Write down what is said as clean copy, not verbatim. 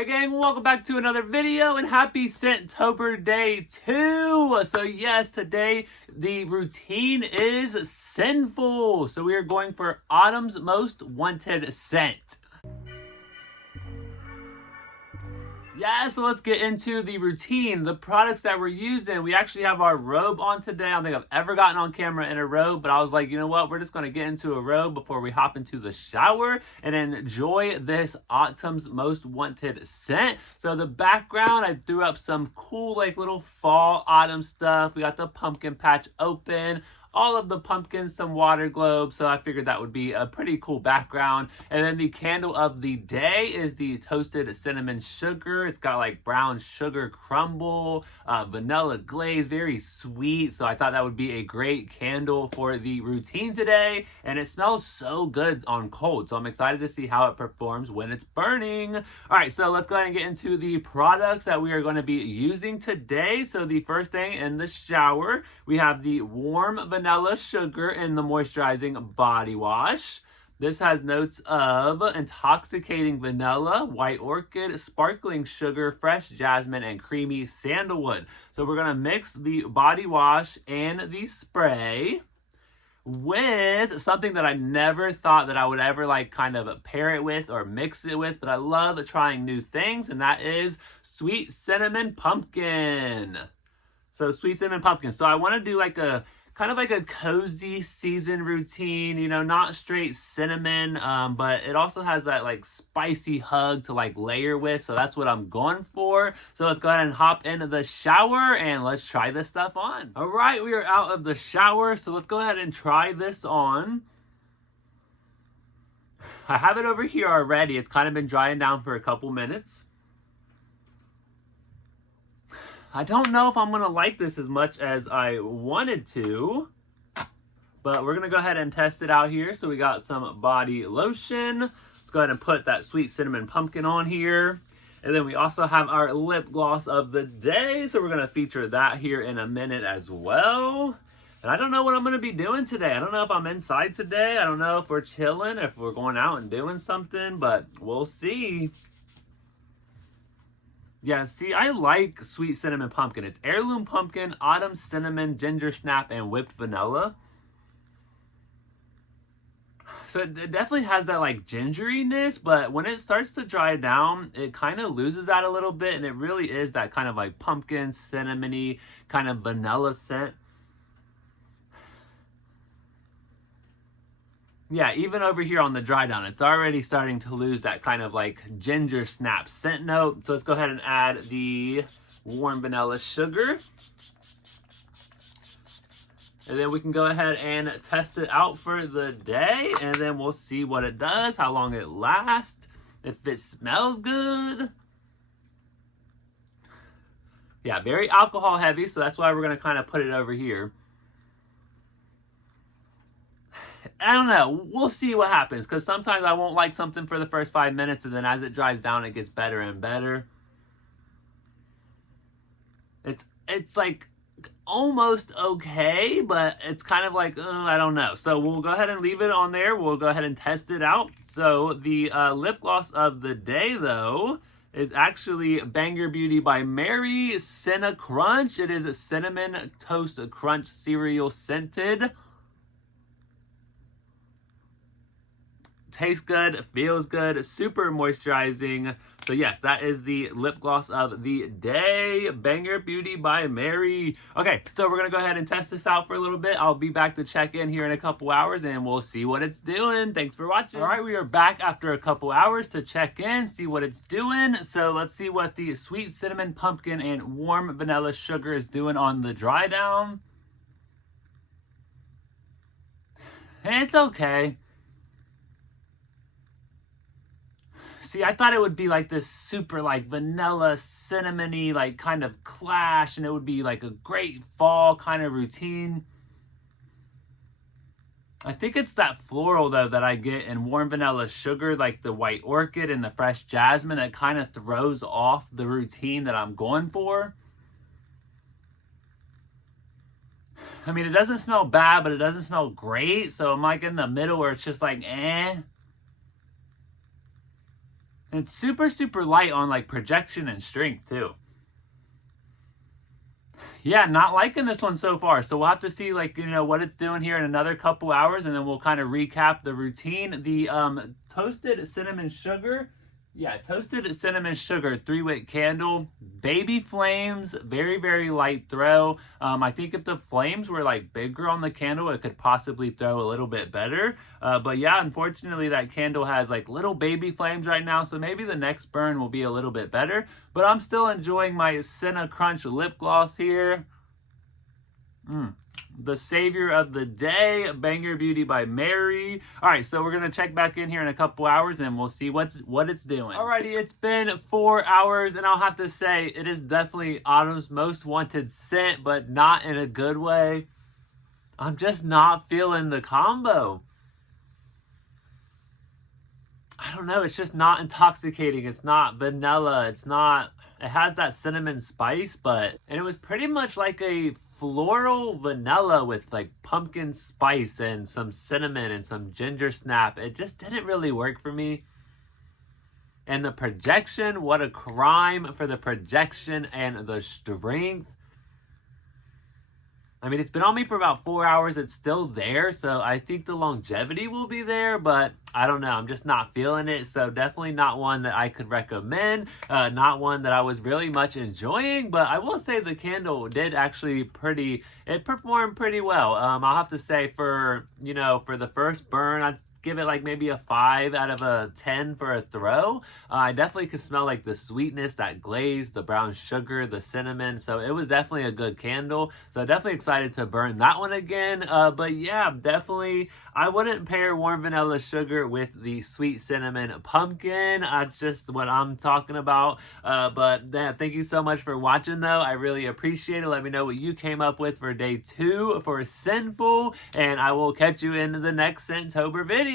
Hey gang, welcome back to another video and happy Scentober day 2. So yes, today the routine is Cinful. So we are going for autumn's most wanted scent. Yeah, so let's get into the routine, the products that we're using. We actually have our robe on today. I don't think I've ever gotten on camera in a robe, but I was like, you know what? We're just going to get into a robe before we hop into the shower and enjoy this autumn's most wanted scent. So the background, I threw up some cool like little fall autumn stuff. We got the pumpkin patch open, all of the pumpkins, some water globes, so I figured that would be a pretty cool background. And then the candle of the day is the toasted cinnamon sugar. It's got like brown sugar crumble, vanilla glaze, very sweet. So I thought that would be a great candle for the routine today. And it smells so good on cold. So I'm excited to see how it performs when it's burning. All right, so let's go ahead and get into the products that we are going to be using today. So the first thing in the shower, we have the warm vanilla sugar in the moisturizing body wash. This has notes of intoxicating vanilla, white orchid, sparkling sugar, fresh jasmine, and creamy sandalwood. So we're going to mix the body wash and the spray with something that I never thought that I would ever like kind of pair it with or mix it with, but I love trying new things, and that is sweet cinnamon pumpkin. So sweet cinnamon pumpkin. So I want to do like a kind of like a cozy season routine, you know, not straight cinnamon, but it also has that like spicy hug to like layer with. So that's what I'm going for. So let's go ahead and hop into the shower and let's try this stuff on. All right, we are out of the shower. So let's go ahead and try this on. I have it over here already. It's kind of been drying down for a couple minutes. I don't know if I'm going to like this as much as I wanted to, but we're going to go ahead and test it out here. So we got some body lotion. Let's go ahead and put that sweet cinnamon pumpkin on here. And then we also have our lip gloss of the day. So we're going to feature that here in a minute as well. And I don't know what I'm going to be doing today. I don't know if I'm inside today. I don't know if we're chilling, if we're going out and doing something, but we'll see. Yeah, see, I like sweet cinnamon pumpkin. It's heirloom pumpkin, autumn cinnamon, ginger snap, and whipped vanilla. So it definitely has that like gingeriness, but when it starts to dry down, it kind of loses that a little bit, and it really is that kind of like pumpkin, cinnamony, kind of vanilla scent. Yeah, even over here on the dry down, it's already starting to lose that kind of like ginger snap scent note. So let's go ahead and add the warm vanilla sugar. And then we can go ahead and test it out for the day. And then we'll see what it does, how long it lasts, if it smells good. Yeah, very alcohol heavy, so that's why we're going to kind of put it over here. I don't know. We'll see what happens, because sometimes I won't like something for the first 5 minutes, and then as it dries down, it gets better and better. It's like almost okay, but it's kind of like, I don't know. So we'll go ahead and leave it on there. We'll go ahead and test it out. So the lip gloss of the day, though, is actually Banger Beauty by Mary Cinna Crunch. It is a cinnamon toast crunch cereal scented. Tastes good, feels good, super moisturizing. So yes, that is the lip gloss of the day, Banger Beauty by Mary. Okay, so we're gonna go ahead and test this out for a little bit. I'll be back to check in here in a couple hours and we'll see what it's doing. Thanks for watching. All right, we are back after a couple hours to check in, see what it's doing. So let's see what the sweet cinnamon pumpkin and warm vanilla sugar is doing on the dry down. It's okay. See, I thought it would be like this super like vanilla, cinnamony, like kind of clash, and it would be like a great fall kind of routine. I think it's that floral though that I get in warm vanilla sugar, like the white orchid and the fresh jasmine, that kind of throws off the routine that I'm going for. I mean, it doesn't smell bad, but it doesn't smell great. So I'm like in the middle where it's just like, eh. And it's super, super light on like projection and strength too. Yeah, not liking this one so far. So we'll have to see like, what it's doing here in another couple hours, and then we'll kind of recap the routine. The toasted cinnamon sugar. Yeah, toasted cinnamon sugar 3-wick candle, baby flames, very, very light throw. I think if the flames were like bigger on the candle, it could possibly throw a little bit better. But yeah, unfortunately that candle has like little baby flames right now, so maybe the next burn will be a little bit better. But I'm still enjoying my Cinna Crunch lip gloss here. The savior of the day, Banger Beauty by Mary. All right, so we're gonna check back in here in a couple hours and we'll see what it's doing. Alrighty, it's been 4 hours, and I'll have to say it is definitely Autumn's most wanted scent, but not in a good way. I'm just not feeling the combo. I don't know, it's just not intoxicating. It's not vanilla. It has that cinnamon spice, and it was pretty much like a floral vanilla with like pumpkin spice and some cinnamon and some ginger snap. It just didn't really work for me. And the projection, what a crime for the projection and the strength. I mean, it's been on me for about 4 hours. It's still there, so I think the longevity will be there, but I don't know. I'm just not feeling it, so definitely not one that I could recommend. Not one that I was really much enjoying, but I will say the candle did actually it performed pretty well. I'll have to say for the first burn, I'd give it like maybe a 5 out of a 10 for a throw. I definitely could smell like the sweetness, that glaze, the brown sugar, the cinnamon. So it was definitely a good candle. So definitely excited to burn that one again. But yeah, definitely I wouldn't pair warm vanilla sugar with the sweet cinnamon pumpkin. That's just what I'm talking about. But yeah, thank you so much for watching though. I really appreciate it. Let me know what you came up with for day 2 for Cinful, and I will catch you in the next Scentober video.